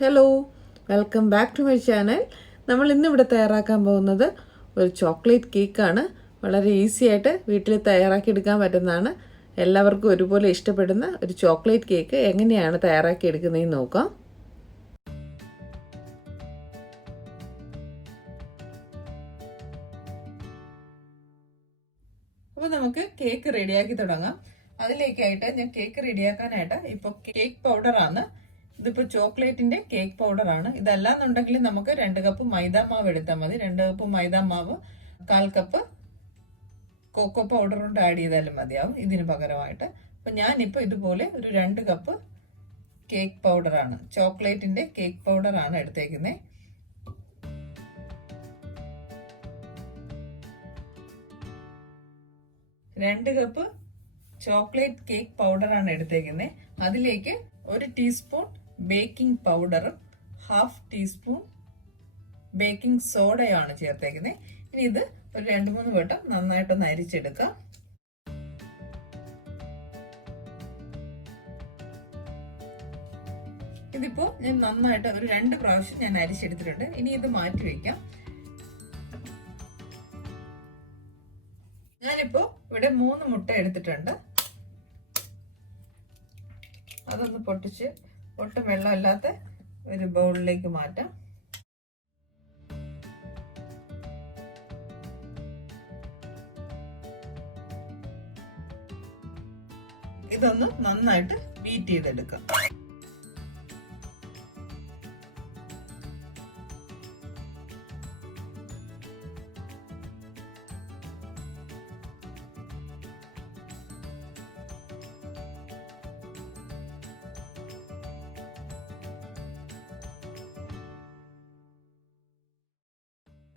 Hello, welcome back to my channel. നമ്മൾ ഇന്നിവിടെ തയ്യാറാക്കാൻ പോകുന്നത് ഒരു ചോക്ലേറ്റ് കേക്കാണ്. വളരെ ഈസി ആയിട്ട് വീട്ടിൽ തയ്യാറാക്കിയെടുക്കാൻ പറ്റുന്നതാണ്. എല്ലാവർക്കും ഒരുപോലെ ഇഷ്ടപ്പെടുന്ന ഒരു ചോക്ലേറ്റ് കേക്ക് എങ്ങനെയാണ് തയ്യാറാക്കിയെടുക്കുന്നതെന്ന് നോക്കാം. അപ്പോൾ നമുക്ക് കേക്ക് റെഡിയാക്കി തുടങ്ങാം. അതിലേക്കായിട്ട് ഞാൻ കേക്ക് റെഡിയാക്കാനായിട്ട് ഇപ്പോൾ കേക്ക് പൗഡറാണ്. ഇതിപ്പോൾ ചോക്ലേറ്റിന്റെ കേക്ക് പൗഡറാണ്. ഇതല്ലാന്നുണ്ടെങ്കിൽ നമുക്ക് 2 കപ്പ് മൈദ മാവ് എടുത്താൽ മതി. 2 കപ്പ് മൈദ മാവ് 1/4 കപ്പ് കോക്കോ പൗഡർ കൊണ്ട് ആഡ് ചെയ്താലും മതിയാവും ഇതിന് പകരമായിട്ട്. അപ്പം ഞാനിപ്പോൾ ഇതുപോലെ ഒരു 2 കപ്പ് കേക്ക് പൗഡറാണ്, ചോക്ലേറ്റിന്റെ കേക്ക് പൗഡറാണ് എടുത്തേക്കുന്നത്. രണ്ട് കപ്പ് ചോക്ലേറ്റ് കേക്ക് പൗഡറാണ് എടുത്തേക്കുന്നത്. അതിലേക്ക് 1 ടീസ്പൂൺ ബേക്കിംഗ് പൗഡറും 1/2 ടീസ്പൂൺ ബേക്കിംഗ് സോഡയാണ് ചേർത്തേക്കുന്നത്. ഇനി ഇത് ഒരു 2-3 വട്ടം നന്നായിട്ടൊന്ന് അരിച്ചെടുക്കാം. ഇതിപ്പോ ഞാൻ നന്നായിട്ട് ഒരു 2 പ്രാവശ്യം ഞാൻ അരിച്ചെടുത്തിട്ടുണ്ട്. ഇനി ഇത് മാറ്റി വെക്കാം. ഞാനിപ്പോ ഇവിടെ 3 മുട്ട എടുത്തിട്ടുണ്ട്. അതൊന്ന് പൊട്ടിച്ച് ഒട്ടും വെള്ളമില്ലാത്ത ഒരു ബൗളിലേക്ക് മാറ്റാം. ഇതൊന്ന് നന്നായിട്ട് ബീറ്റ് ചെയ്തെടുക്കാം.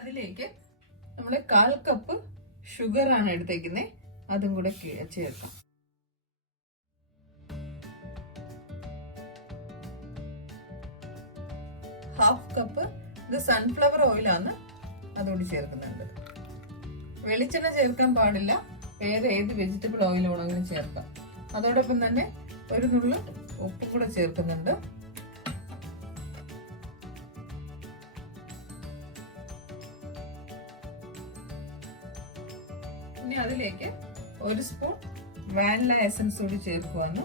അതിലേക്ക് നമ്മൾ 1/4 കപ്പ് ഷുഗർ ആണ് എടുത്തേക്കുന്നത്. അതും കൂടെ ചേർക്കാം. ഹാഫ് കപ്പ് ഇത് സൺഫ്ലവർ ഓയിലാണ്, അതുകൂടി ചേർക്കുന്നുണ്ട്. വെളിച്ചെണ്ണ ചേർക്കാൻ പാടില്ല, വേറെ ഏത് വെജിറ്റബിൾ ഓയിൽ വേണമെങ്കിലും ചേർക്കാം. അതോടൊപ്പം തന്നെ ഒരു നുള്ളു ഉപ്പും കൂടെ ചേർക്കുന്നുണ്ട്. ഇനി അതിലേക്ക് 1 സ്പൂൺ വാനില എസൻസ് കൂടി ചേർക്കുവാണ്.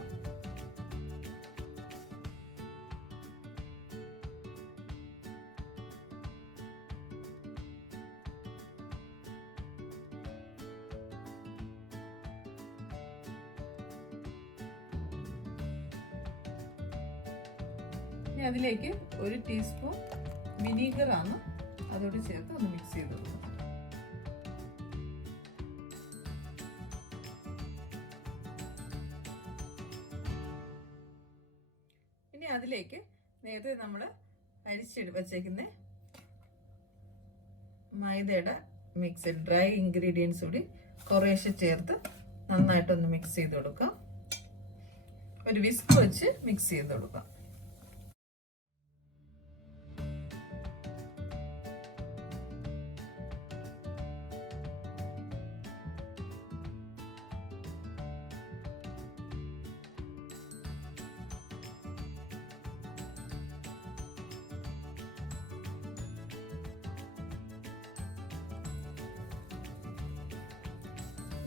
ഇനി അതിലേക്ക് 1 ടീസ്പൂൺ വിനീഗർ ആണ്, അതോടെ ചേർത്ത് ഒന്ന് മിക്സ് ചെയ്ത് കൊടുക്കണം. ഇനി അതിലേക്ക് നേരത്തെ നമ്മൾ അരിച്ചെടു വച്ചേക്കുന്ന മൈദയുടെ മിക്സ്, ഡ്രൈ ഇൻഗ്രീഡിയൻസ് കൂടി കുറേശ്ശെ ചേർത്ത് നന്നായിട്ടൊന്ന് മിക്സ് ചെയ്ത് കൊടുക്കാം. ഒരു വിസ്ക് വെച്ച് മിക്സ് ചെയ്ത് കൊടുക്കാം.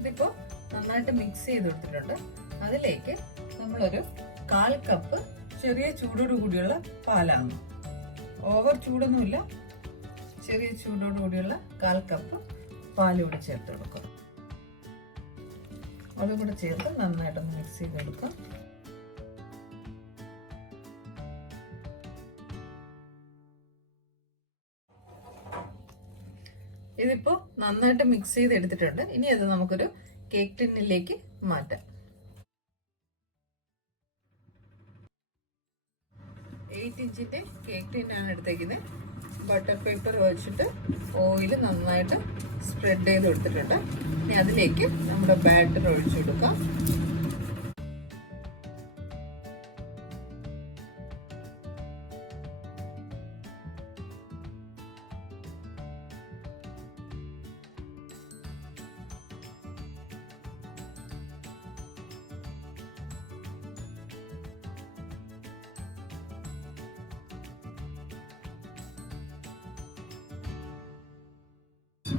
ഇതിപ്പോ നന്നായിട്ട് മിക്സ് ചെയ്ത് കൊടുത്തിട്ടുണ്ട്. അതിലേക്ക് നമ്മളൊരു 1/4 കപ്പ് ചെറിയ ചൂടോട് കൂടിയുള്ള പാലാണ്. ഓവർ ചൂടൊന്നുമില്ല, ചെറിയ ചൂടോട് കൂടിയുള്ള 1/4 കപ്പ് പാൽ കൂടി ചേർത്ത് കൊടുക്കാം. അതും കൂടെ ചേർത്ത് നന്നായിട്ടൊന്ന് മിക്സ് ചെയ്ത് കൊടുക്കാം. ഇതിപ്പോ നന്നായിട്ട് മിക്സ് ചെയ്ത് എടുത്തിട്ടുണ്ട്. ഇനി അത് നമുക്കൊരു കേക്ക് ടിന്നിലേക്ക് മാറ്റാം. 8 ഇഞ്ചിന്റെ കേക്ക് ടിന്നാണ് എടുത്തേക്കുന്നത്. ബട്ടർ പേപ്പർ വെച്ചിട്ട് ഓയിൽ നന്നായിട്ട് സ്പ്രെഡ് ചെയ്ത് കൊടുത്തിട്ടുണ്ട്. ഇനി അതിലേക്ക് നമ്മുടെ ബാറ്റർ ഒഴിച്ചു കൊടുക്കാം.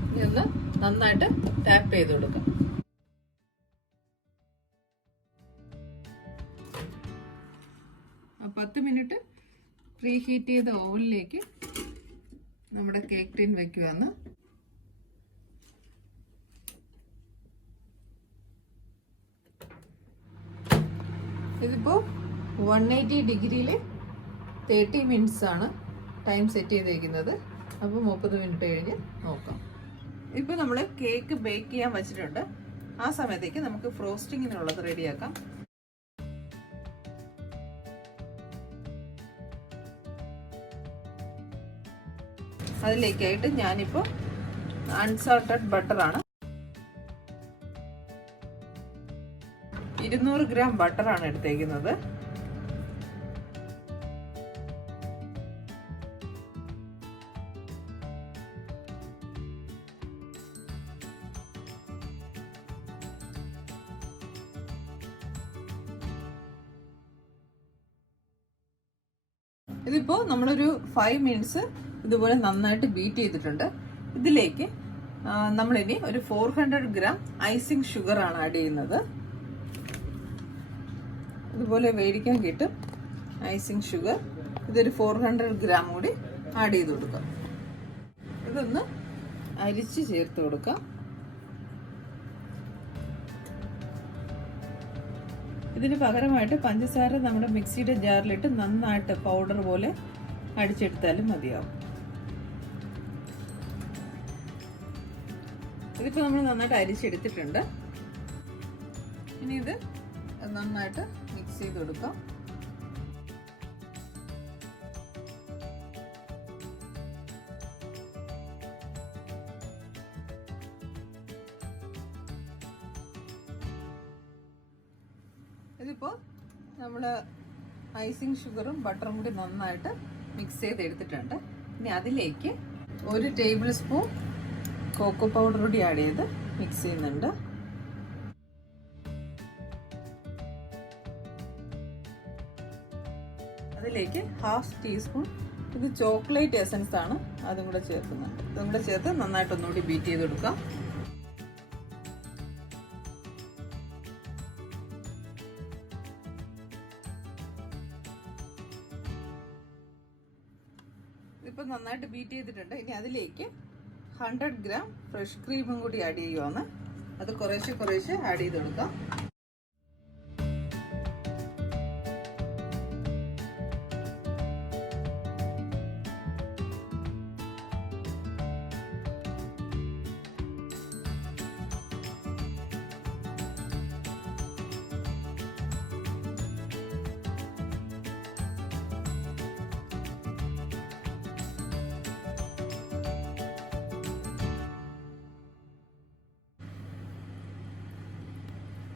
ഇനി ഒന്ന് നന്നായിട്ട് ടാപ്പ് ചെയ്ത് കൊടുക്കാം. ആ 10 മിനിറ്റ് പ്രീ ഹീറ്റ് ചെയ്ത ഓവനിലേക്ക് നമ്മുടെ കേക്ക് ടിൻ വെക്കുവാന്ന്. ഇതിപ്പോൾ 180 ഡിഗ്രിയിൽ 30 മിനിറ്റ്സ് ആണ് ടൈം സെറ്റ് ചെയ്തേക്കുന്നത്. അപ്പോൾ 30 മിനിറ്റ് കഴിഞ്ഞ് നോക്കാം. ഇപ്പോൾ നമ്മൾ കേക്ക് ബേക്ക് ചെയ്യാൻ വെച്ചിട്ടുണ്ട്. ആ സമയത്തേക്ക് നമുക്ക് ഫ്രോസ്റ്റിങ്ങിനുള്ളത് റെഡിയാക്കാം. അതിലേക്കായിട്ട് ഞാനിപ്പോൾ അൺസാൾട്ടഡ് ബട്ടറാണ്, 200 ഗ്രാം ബട്ടറാണ് എടുത്തേക്കുന്നത്. ഇതിപ്പോൾ നമ്മളൊരു 5 മിനിറ്റ്സ് ഇതുപോലെ നന്നായിട്ട് ബീറ്റ് ചെയ്തിട്ടുണ്ട്. ഇതിലേക്ക് നമ്മളിനി ഒരു 400 ഗ്രാം ഐസിങ് ഷുഗർ ആണ് ആഡ് ചെയ്യുന്നത്. ഇതുപോലെ വേടിക്കാൻ കിട്ടും ഐസിങ് ഷുഗർ. ഇതൊരു 400 ഗ്രാം കൂടി ആഡ് ചെയ്ത് കൊടുക്കാം. ഇതൊന്ന് അരിച്ച് ചേർത്ത് കൊടുക്കാം. ഇതിന് പകരമായിട്ട് പഞ്ചസാര നമ്മുടെ മിക്സിയുടെ ജാറിലിട്ട് നന്നായിട്ട് പൗഡർ പോലെ അടിച്ചെടുത്താലും മതിയാവും. ഇതിപ്പോൾ നമ്മൾ നന്നായിട്ട് അരിച്ചെടുത്തിട്ടുണ്ട്. ഇനി ഇത് നന്നായിട്ട് മിക്സ് ചെയ്ത് കൊടുക്കാം. ഇതിപ്പോൾ നമ്മൾ ഐസിങ് ഷുഗറും ബട്ടറും കൂടി നന്നായിട്ട് മിക്സ് ചെയ്ത് എടുത്തിട്ടുണ്ട്. ഇനി അതിലേക്ക് 1 ടേബിൾ സ്പൂൺ കോക്കോ പൗഡർ കൂടി ആഡ് ചെയ്ത് മിക്സ് ചെയ്യുന്നുണ്ട്. അതിലേക്ക് 1/2 ടീസ്പൂൺ ഇത് ചോക്ലേറ്റ് എസൻസ് ആണ്, അതും കൂടെ ചേർക്കുന്നുണ്ട്. അതും കൂടെ ചേർത്ത് നന്നായിട്ട് ഒന്നുകൂടി ബീറ്റ് ചെയ്ത് കൊടുക്കാം. ഇപ്പം നന്നായിട്ട് ബീറ്റ് ചെയ്തിട്ടുണ്ട്. ഇനി അതിലേക്ക് 100 ഗ്രാം ഫ്രഷ് ക്രീമും കൂടി ആഡ് ചെയ്യുവാണ്. അത് കുറേശ്ശെ ആഡ് ചെയ്ത് കൊടുക്കാം.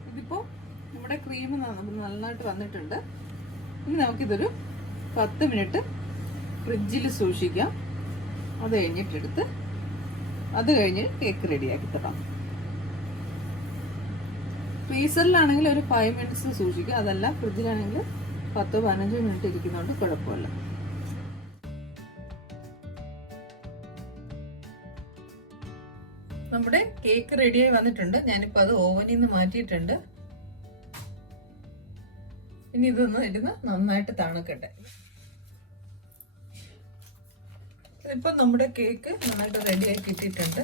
ഇതിപ്പോൾ നമ്മുടെ ക്രീം നന്നായിട്ട് വന്നിട്ടുണ്ട്. ഇനി നമുക്കിതൊരു 10 മിനിറ്റ് ഫ്രിഡ്ജിൽ സൂക്ഷിക്കാം. അത് കഴിഞ്ഞിട്ടെടുത്ത് അത് കഴിഞ്ഞ് കേക്ക് റെഡിയാക്കി തരാം. ഫ്രീസറിലാണെങ്കിൽ ഒരു 5 മിനിറ്റ്സ് സൂക്ഷിക്കുക. അതല്ല ഫ്രിഡ്ജിലാണെങ്കിൽ 10-15 മിനിറ്റ് ഇരിക്കുന്നതുകൊണ്ട് കുഴപ്പമില്ല. നമ്മുടെ കേക്ക് റെഡിയായി വന്നിട്ടുണ്ട്. ഞാനിപ്പോൾ അത് ഓവനിൽ നിന്ന് മാറ്റിയിട്ടുണ്ട്. ഇനി ഇതൊന്ന് ഇരുന്ന് നന്നായിട്ട് തണുക്കട്ടെ. ഇപ്പൊ നമ്മുടെ കേക്ക് നന്നായിട്ട് റെഡിയായി കിട്ടിയിട്ടുണ്ട്.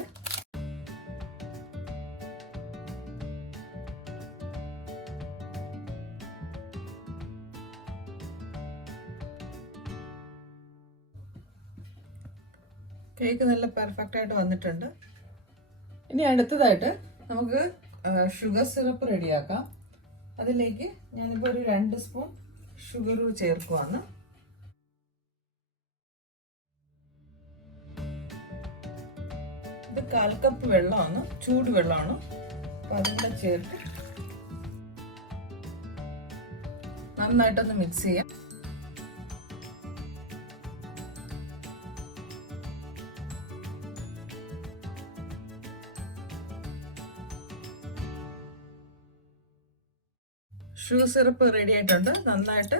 കേക്ക് നല്ല പെർഫെക്റ്റ് ആയിട്ട് വന്നിട്ടുണ്ട്. ഇനി അടുത്തതായിട്ട് നമുക്ക് ഷുഗർ സിറപ്പ് റെഡിയാക്കാം. അതിലേക്ക് ഞാനിപ്പോൾ ഒരു 2 സ്പൂൺ ഷുഗർ ചേർക്കുവാണ്. ഇത് 1/4 കപ്പ് വെള്ളമാണ്, ചൂട് വെള്ളമാണ്. അപ്പം അതുകൂടെ ചേർത്ത് നന്നായിട്ടൊന്ന് മിക്സ് ചെയ്യാം. ഷുഗർ സിറപ്പ് റെഡി ആയിട്ടുണ്ട്. നന്നായിട്ട്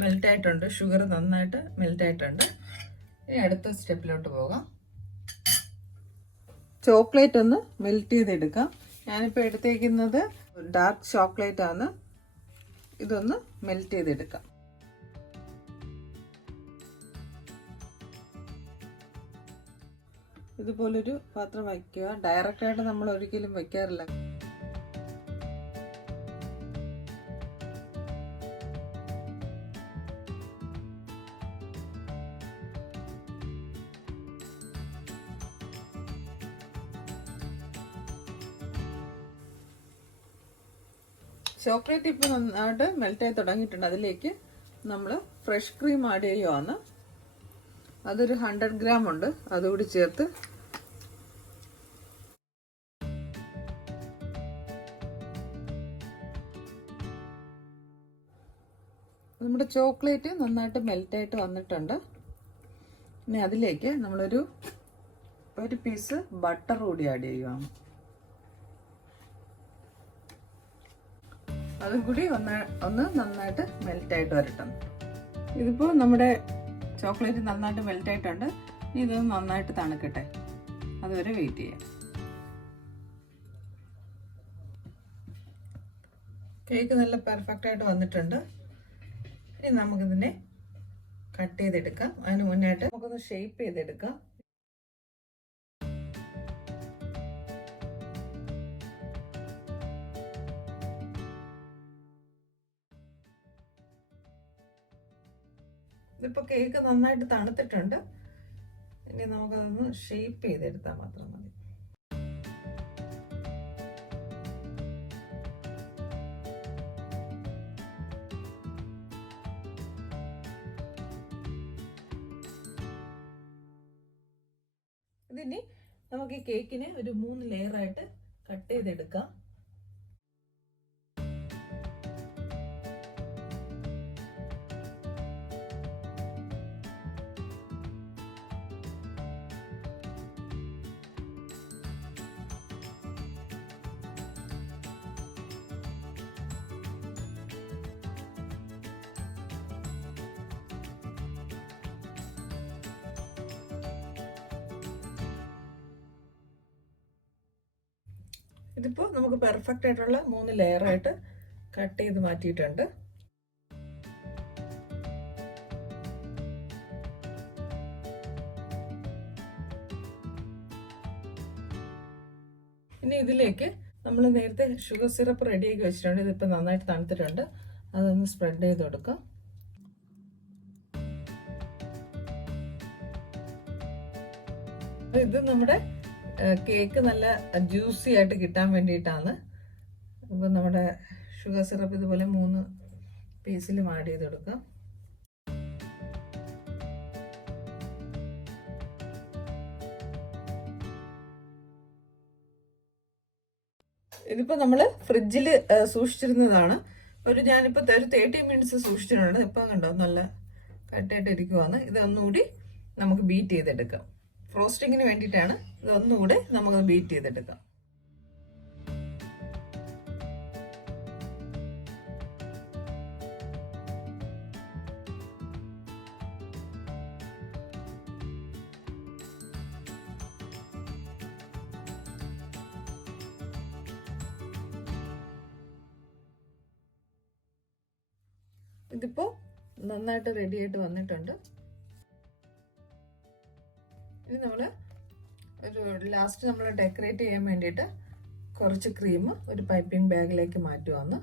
മെൽറ്റ് ആയിട്ടുണ്ട്. ഷുഗർ നന്നായിട്ട് മെൽറ്റ് ആയിട്ടുണ്ട്. ഇനി അടുത്ത സ്റ്റെപ്പിലോട്ട് പോകാം. ചോക്ലേറ്റ് ഒന്ന് മെൽറ്റ് ചെയ്തെടുക്കാം. ഞാനിപ്പോൾ എടുത്തേക്കുന്നത് ഡാർക്ക് ചോക്ലേറ്റ് ആണ്. ഇതൊന്ന് മെൽറ്റ് ചെയ്തെടുക്കാം. ഇതുപോലൊരു പാത്രം വയ്ക്കുക. ഡയറക്റ്റായിട്ട് നമ്മൾ ഒരിക്കലും വയ്ക്കാറില്ല. ചോക്ലേറ്റ് ഇപ്പോൾ നന്നായിട്ട് മെൽറ്റായി തുടങ്ങിയിട്ടുണ്ട്. അതിലേക്ക് നമ്മൾ ഫ്രഷ് ക്രീം ആഡ് ചെയ്യുവാണ്. അതൊരു 100 ഗ്രാം ഉണ്ട്. അതുകൂടി ചേർത്ത് നമ്മുടെ ചോക്ലേറ്റ് നന്നായിട്ട് മെൽറ്റായിട്ട് വന്നിട്ടുണ്ട്. ഇനി അതിലേക്ക് നമ്മളൊരു പീസ് ബട്ടർ കൂടി ആഡ് ചെയ്യുവാണ്. അതും കൂടി ഒന്ന് നന്നായിട്ട് മെൽറ്റായിട്ട് വരട്ടെ. ഇതിപ്പോൾ നമ്മുടെ ചോക്ലേറ്റ് നന്നായിട്ട് മെൽറ്റായിട്ടുണ്ട്. ഇത് നന്നായിട്ട് തണുക്കട്ടെ. അതുവരെ വെയിറ്റ് ചെയ്യാം. കേക്ക് നല്ല പെർഫെക്റ്റ് ആയിട്ട് വന്നിട്ടുണ്ട്. ഇനി നമുക്കിതിനെ കട്ട് ചെയ്തെടുക്കാം. അതിന് മുന്നായിട്ട് നമുക്കൊന്ന് ഷേപ്പ് ചെയ്തെടുക്കാം. ഇതിപ്പോൾ കേക്ക് നന്നായിട്ട് തണുത്തിട്ടുണ്ട്. ഇനി നമുക്കതൊന്ന് ഷേപ്പ് ചെയ്തെടുത്താൽ മാത്രം മതി. ഇതിനി നമുക്ക് ഈ കേക്കിനെ ഒരു 3 ലെയറായിട്ട് കട്ട് ചെയ്തെടുക്കാം. ഇതിപ്പോൾ നമുക്ക് പെർഫെക്റ്റ് ആയിട്ടുള്ള 3 ലെയറായിട്ട് കട്ട് ചെയ്ത് മാറ്റിയിട്ടുണ്ട്. ഇനി ഇതിലേക്ക് നമ്മൾ നേരത്തെ ഷുഗർ സിറപ്പ് റെഡിയാക്കി വെച്ചിട്ടുണ്ട്. ഇതിപ്പോൾ നന്നായിട്ട് തണുത്തിട്ടുണ്ട്. അതൊന്ന് സ്പ്രെഡ് ചെയ്ത് കൊടുക്കാം. ഇത് നമ്മുടെ കേക്ക് നല്ല ജ്യൂസി ആയിട്ട് കിട്ടാൻ വേണ്ടിയിട്ടാണ്. അപ്പോൾ നമ്മുടെ ഷുഗർ സിറപ്പ് ഇതുപോലെ 3 പീസിലും ആഡ് ചെയ്ത് കൊടുക്കാം. ഇതിപ്പോൾ നമ്മൾ ഫ്രിഡ്ജിൽ സൂക്ഷിച്ചിരുന്നതാണ്. ഞാനിപ്പോൾ ഒരു 30 മിനിറ്റ്സ് സൂക്ഷിച്ചിട്ടുണ്ട്. ഇപ്പം കണ്ടോ നല്ല കട്ടായിട്ട് ഇരിക്കുവാണ്. ഇതൊന്നുകൂടി നമുക്ക് ബീറ്റ് ചെയ്തെടുക്കാം. ഫ്രോസ്റ്റിങ്ങിന് വേണ്ടിയിട്ടാണ്. ഇതൊന്നുകൂടെ നമുക്ക് ബീറ്റ് ചെയ്തെടുക്കാം. ഇതിപ്പോൾ നന്നായിട്ട് റെഡി ആയിട്ട് വന്നിട്ടുണ്ട്. ഇനി നമ്മൾ ലാസ്റ്റ് നമ്മൾ ഡെക്കറേറ്റ് ചെയ്യാൻ വേണ്ടിയിട്ട് കുറച്ച് ക്രീം ഒരു പൈപ്പിംഗ് ബാഗിലേക്ക് മാറ്റുവാണ്.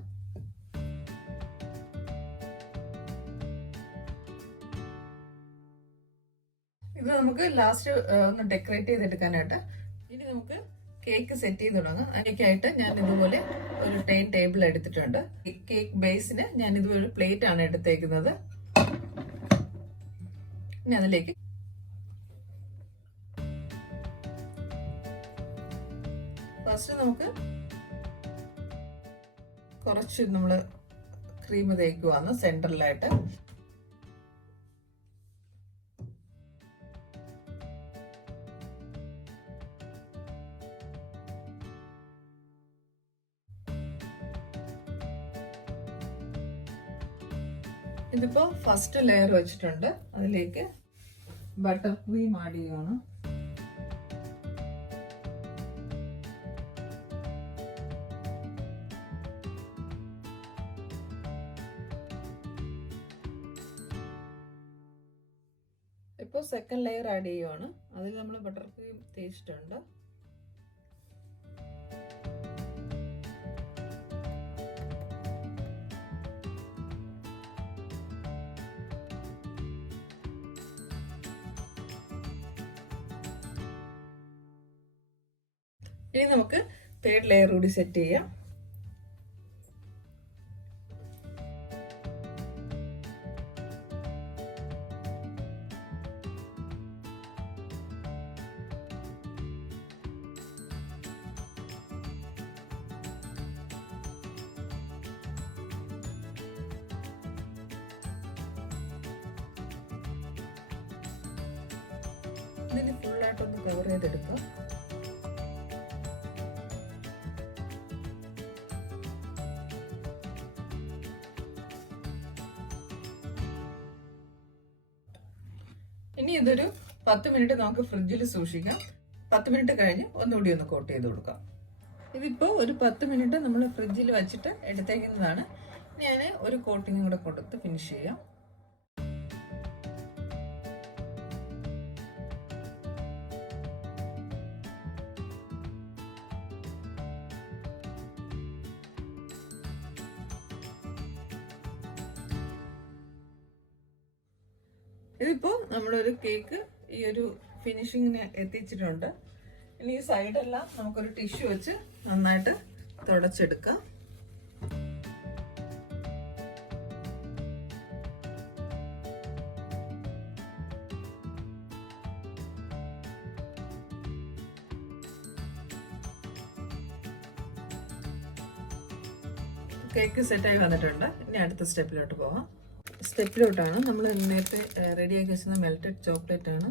ഇത് നമുക്ക് ലാസ്റ്റ് ഒന്ന് ഡെക്കറേറ്റ് ചെയ്തെടുക്കാനായിട്ട്. ഇനി നമുക്ക് കേക്ക് സെറ്റ് ചെയ്ത് തുടങ്ങാം. അതിലേക്കായിട്ട് ഞാൻ ഇതുപോലെ ഒരു ടേബിൾ എടുത്തിട്ടുണ്ട്. കേക്ക് ബേസിന് ഞാൻ ഇതുപോലെ പ്ലേറ്റ് ആണ് എടുത്തേക്കുന്നത്. ഇനി അതിലേക്ക് ഫസ്റ്റ് നമുക്ക് കുറച്ച് നമ്മൾ ക്രീം തേക്കുവാണ് സെന്ററിലായിട്ട്. ഇതിപ്പോ ഫസ്റ്റ് ലെയർ വെച്ചിട്ടുണ്ട്. അതിലേക്ക് ബട്ടർ ക്രീം ആഡ് ചെയ്യുകയാണ്. ഇപ്പോൾ സെക്കൻഡ് ലെയർ ആഡ് ചെയ്യുവാണ്. അതിൽ നമ്മൾ ബട്ടർ ക്രീം തേച്ചിട്ടുണ്ട്. ഇനി നമുക്ക് തേർഡ് ലെയർ കൂടി സെറ്റ് ചെയ്യാം. ഇതിന് ഫുള്ളായിട്ടൊന്ന് കവർ ചെയ്തെടുക്കാം. ഇനി ഇതൊരു 10 മിനിറ്റ് നമുക്ക് ഫ്രിഡ്ജിൽ സൂക്ഷിക്കാം. 10 മിനിറ്റ് കഴിഞ്ഞ് ഒന്നുകൂടി ഒന്ന് കോട്ട് ചെയ്ത് കൊടുക്കാം. ഇതിപ്പോൾ ഒരു 10 മിനിറ്റ് നമ്മൾ ഫ്രിഡ്ജിൽ വെച്ചിട്ട് എടുത്തേക്കുന്നതാണ്. ഞാൻ ഒരു കോട്ടിങ് കൂടെ കൊടുത്ത് ഫിനിഷ് ചെയ്യാം. ഇതിപ്പോ നമ്മളൊരു കേക്ക് ഈ ഒരു ഫിനിഷിങ്ങിന് എത്തിച്ചിട്ടുണ്ട്. ഇനി ഈ സൈഡെല്ലാം നമുക്കൊരു ടിഷ്യൂ വെച്ച് നന്നായിട്ട് തുടച്ചെടുക്കാം. കേക്ക് സെറ്റായി വന്നിട്ടുണ്ട്. ഇനി അടുത്ത സ്റ്റെപ്പിലോട്ട് പോവാം. സ്റ്റെപ്പിലോട്ടാണ് നമ്മൾ നേരത്തെ റെഡിയാക്കി വെച്ചിരുന്ന മെൽറ്റഡ് ചോക്ലേറ്റ് ആണ്.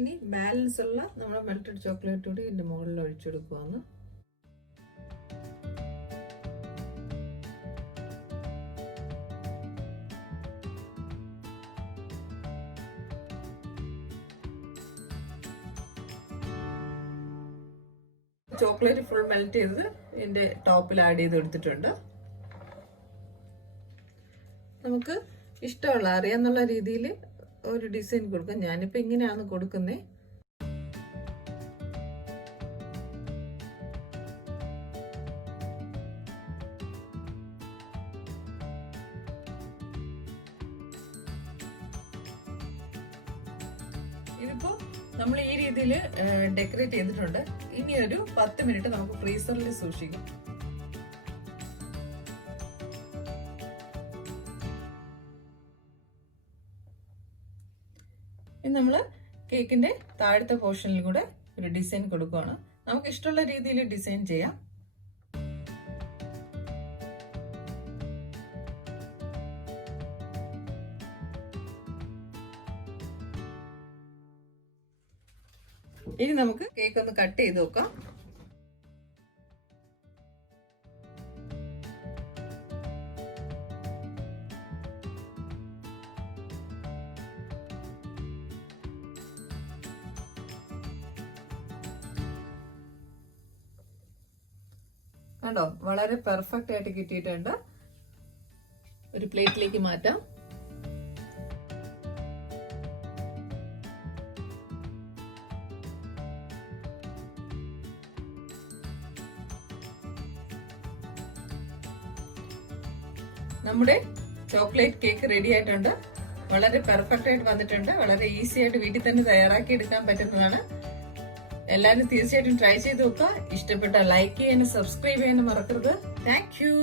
ഇനി ബാലൻസ് ഉള്ള നമ്മുടെ മെൽറ്റഡ് ചോക്ലേറ്റ് കൂടി ഇതിന്റെ മുകളിൽ ഒഴിച്ചെടുക്കുവാണ്. ചോക്ലേറ്റ് ഫുൾ മെൽറ്റ് ചെയ്ത് ഇതിന്റെ ടോപ്പിൽ ആഡ് ചെയ്ത് എടുത്തിട്ടുണ്ട്. നമുക്ക് ഇഷ്ടമുള്ള അറിയാന്നുള്ള രീതിയിൽ ഒരു ഡിസൈൻ കൊടുക്കാം. ഞാനിപ്പോ ഇങ്ങനെയാണ് കൊടുക്കുന്നത്. ഇതിപ്പോ നമ്മൾ ഈ രീതിയിൽ ഡെക്കറേറ്റ് ചെയ്തിട്ടുണ്ട്. ഇനി ഒരു 10 മിനിറ്റ് നമുക്ക് ഫ്രീസറിൽ സൂക്ഷിക്കാം. ഇനി നമ്മൾ കേക്കിന്റെ താഴത്തെ പോർഷനിൽ കൂടെ ഒരു ഡിസൈൻ കൊടുക്കുകയാണ്. നമുക്ക് ഇഷ്ടമുള്ള രീതിയിൽ ഡിസൈൻ ചെയ്യാം. ഇനി നമുക്ക് കേക്ക് ഒന്ന് കട്ട് ചെയ്ത് നോക്കാം. കണ്ടോ, വളരെ പെർഫെക്റ്റ് ആയിട്ട് കിട്ടിയിട്ടുണ്ട്. ഒരു പ്ലേറ്റിലേക്ക് മാറ്റാം. നമ്മുടെ ചോക്ലേറ്റ് കേക്ക് റെഡി ആയിട്ടുണ്ട്. വളരെ പെർഫെക്റ്റ് ആയിട്ട് വന്നിട്ടുണ്ട്. വളരെ ഈസി ആയിട്ട് വീട്ടിൽ തന്നെ തയ്യാറാക്കി എടുക്കാൻ പറ്റുന്നതാണ്. എല്ലാവരും തീർച്ചയായിട്ടും ട്രൈ ചെയ്ത് നോക്കുക. ഇഷ്ടപ്പെട്ട ലൈക്ക് ചെയ്യാനും സബ്സ്ക്രൈബ് ചെയ്യാനും മറക്കരുത്. Thank you.